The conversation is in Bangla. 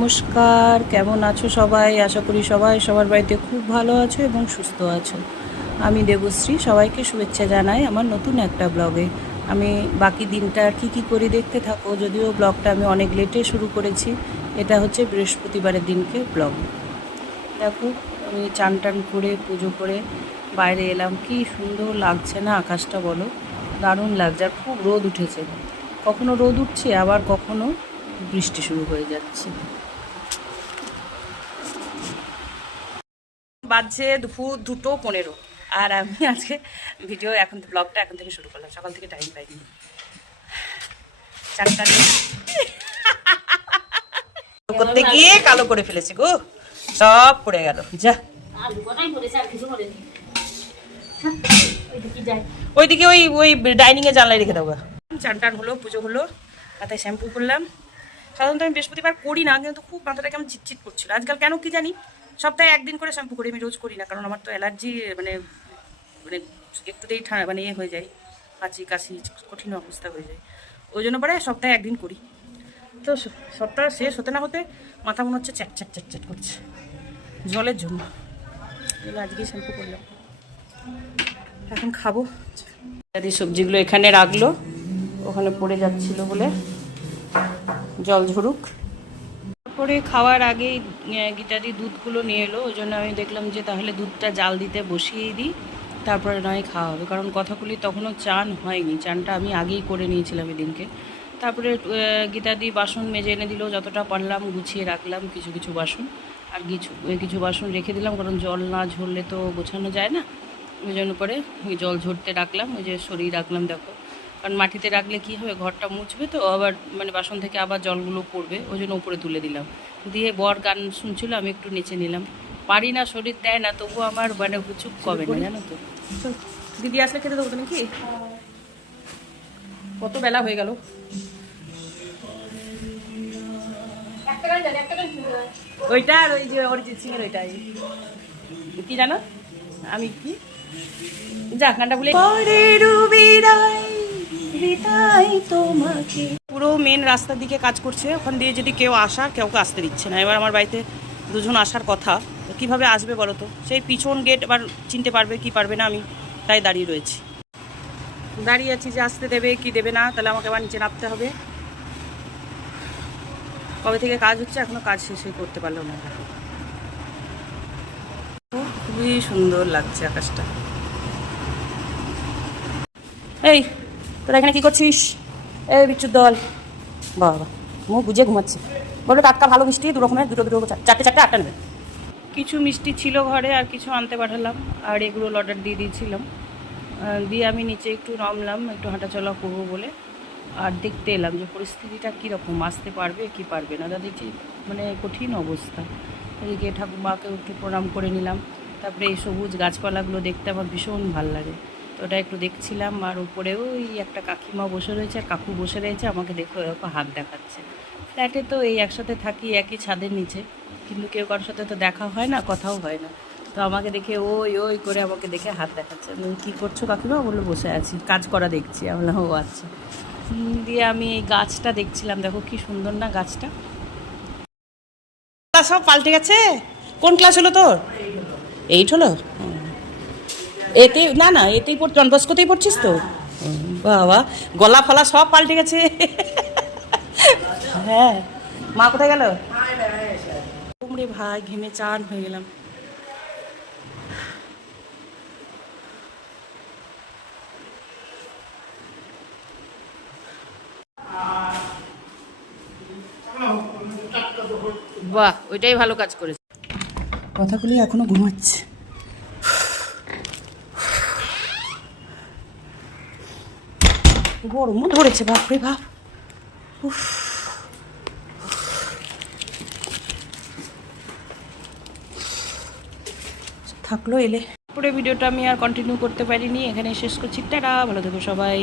নমস্কার, কেমন আছো সবাই? আশা করি সবাই সবার বাড়িতে খুব ভালো আছো এবং সুস্থ আছো। আমি দেবশ্রী, সবাইকে শুভেচ্ছা জানাই আমার নতুন একটা ব্লগে। আমি বাকি দিনটা কী কী করি দেখতে থাকো। যদিও ব্লগটা আমি অনেক লেটে শুরু করেছি, এটা হচ্ছে বৃহস্পতিবারের দিনকে ব্লগ। দেখো, আমি চান টান করে পুজো করে বাইরে এলাম। কি সুন্দর লাগছে না আকাশটা, বলো? দারুণ লাগছে। আর খুব রোদ উঠেছে, কখনো রোদ উঠছে আবার কখনো বৃষ্টি শুরু হয়ে যাচ্ছে। বাজছে দুপুর 2:15 আর আমি আজকে ভিডিও ব্লগটা এখন থেকে শুরু করলাম। সকাল থেকে টাইম পাইনি। চারটা করতে গিয়ে কালো করে ফেলেছি গো, সব পড়ে গেল। যা ওইদিকে ওই ওই ডাইনিং এ জানলায় রেখে দেবো। চান টান হলো, পুজো হলো, মাথায় শ্যাম্পু করলাম। সাধারণত আমি বৃহস্পতিবার করি না, কিন্তু খুব মাথাটা কেমন চিটচিট করছিল আজকাল, কেন কি জানি। সপ্তাহে একদিন করে শ্যাম্পু করি, আমি রোজ করি না, কারণ আমার তো অ্যালার্জি, মানে মানে একটুতেই ঠান্ডা মানে হয়ে যায়, হাঁচি কাশি কঠিন অবস্থা হয়ে যায়। ওই জন্য পরে সপ্তাহে একদিন করি। তো সপ্তাহ শেষ হতে না হতে মাথা মনে হচ্ছে চ্যাট চ্যাট চ্যাট চ্যাট করছে জলের জন্য। আজকেই শ্যাম্পু করলাম, এখন খাবো। সবজিগুলো এখানে রাখলো, ওখানে পড়ে যাচ্ছিল বলে জল ঝরুক। তারপরে খাওয়ার আগেই গীতাদি দুধগুলো নিয়ে এলো, ওই জন্য আমি দেখলাম যে তাহলে দুধটা জাল দিতে বসিয়েই দিই, তারপরে নয় খাওয়া হবে। কারণ কথাগুলি তখনও চান হয়নি, চানটা আমি আগেই করে নিয়েছিলাম এদিনকে। তারপরে গীতাদি বাসন মেজে এনে দিল, যতটা পারলাম গুছিয়ে রাখলাম কিছু কিছু বাসন, আর কিছু বাসন রেখে দিলাম, কারণ জল না ঝরলে তো গোছানো যায় না। ওই জন্য পরে জল ঝরতে রাখলাম, ওই যে সরিয়ে রাখলাম। দেখো, কারণ মাটিতে রাখলে কি হবে, ঘরটা মুছবে তো আবার, মানে বাসন থেকে আবার জলগুলো পড়বে, ওই জন্য উপরে তুলে দিলাম। দিয়ে বর গান শুনছিল, আমি একটু নিচে নিলাম। পারি না, শরীর দেয় না, তবু আমার মানে হুচুক কবে না, জানো তো। দিদি আসলে খেতে দেবো নাকি? কত বেলা হয়ে গেল। ওইটা আর ওই যে অরিজিৎ সিং এর ওইটাই কি জানো, আমি কি যা গানটা বলে তোমাকে। পুরো মেন রাস্তার দিকে কাজ করছে, ওখান দিয়ে যদি কেউ কাউকে আসতে দিচ্ছে না। এবার আমার বাড়িতে দুজন আসার কথা, কিভাবে আসবে বলো তো? সেই পিছন গেট এবার চিনতে পারবে কি পারবে না, আমি তাই দাঁড়িয়ে আছি যে আসতে দেবে কি দেবে না। তাহলে আমাকে আবার নিচে নামতে হবে। কবে থেকে কাজ হচ্ছে, এখনো কাজ শেষই করতে পারলো না। খুবই সুন্দর লাগছে আকাশটা। এই তোরা এখানে কি করছিস? এই বিচ্ছুর দল, বাবা মুখ বুঝে ঘুমাচ্ছে। বলো টাটকা ভালো মিষ্টি দু রকমের, দুটো চারটে 8টা নেবে। কিছু মিষ্টি ছিল ঘরে, আর কিছু আনতে পাঠালাম, আর এগুলো অর্ডার দিয়ে দিয়েছিলাম। দিয়ে আমি নিচে একটু নামলাম, একটু হাঁটাচলা করবো বলে। আর দেখতে এলাম যে পরিস্থিতিটা কীরকম, আসতে পারবে কি পারবে না। দেখছি মানে কঠিন অবস্থা। এদিকে ঠাকুরমাকে একটু প্রণাম করে নিলাম। তারপরে এই সবুজ গাছপালাগুলো দেখতে আমার ভীষণ ভালো লাগে, তো ওটা একটু দেখছিলাম। আর উপরেও ওই একটা কাকিমা বসে রয়েছে, আর কাকু বসে রয়েছে, আমাকে দেখো এরকম হাত দেখাচ্ছে। ফ্ল্যাটে তো এই একসাথে থাকি, একই ছাদের নিচে, কিন্তু কেউ কারোর সাথে তো দেখা হয় না, কথাও হয় না। তো আমাকে দেখে ওই ওই করে আমাকে দেখে হাত দেখাচ্ছে। আমি কী করছো কাকিমা? বললো বসে আছি, কাজ করা দেখছি। আমি বললাম ও আচ্ছা। দিয়ে আমি এই গাছটা দেখছিলাম, দেখো কি সুন্দর না গাছটা। সব পাল্টে গেছে। কোন ক্লাস হলো তোর? 8 হলো। এতেই না এতেই ডন বস্কোতেই পড়ছিস তো? বাবা, গলা ফলা সব পাল্টে গেছে। হ্যাঁ, মা কোথায় গেল? রে ভাই, ঘেমে চান হয়ে গেলাম। বাহ, ওইটাই ভালো কাজ করেছে। কথাগুলি এখনো ঘুমাচ্ছে। গরমও ধরেছে, বাপরে বাপ। থাকলো এলে। পরে ভিডিওটা আমি আর কন্টিনিউ করতে পারিনি, এখানে শেষ করছি। টাটা, ভালো থেকো সবাই।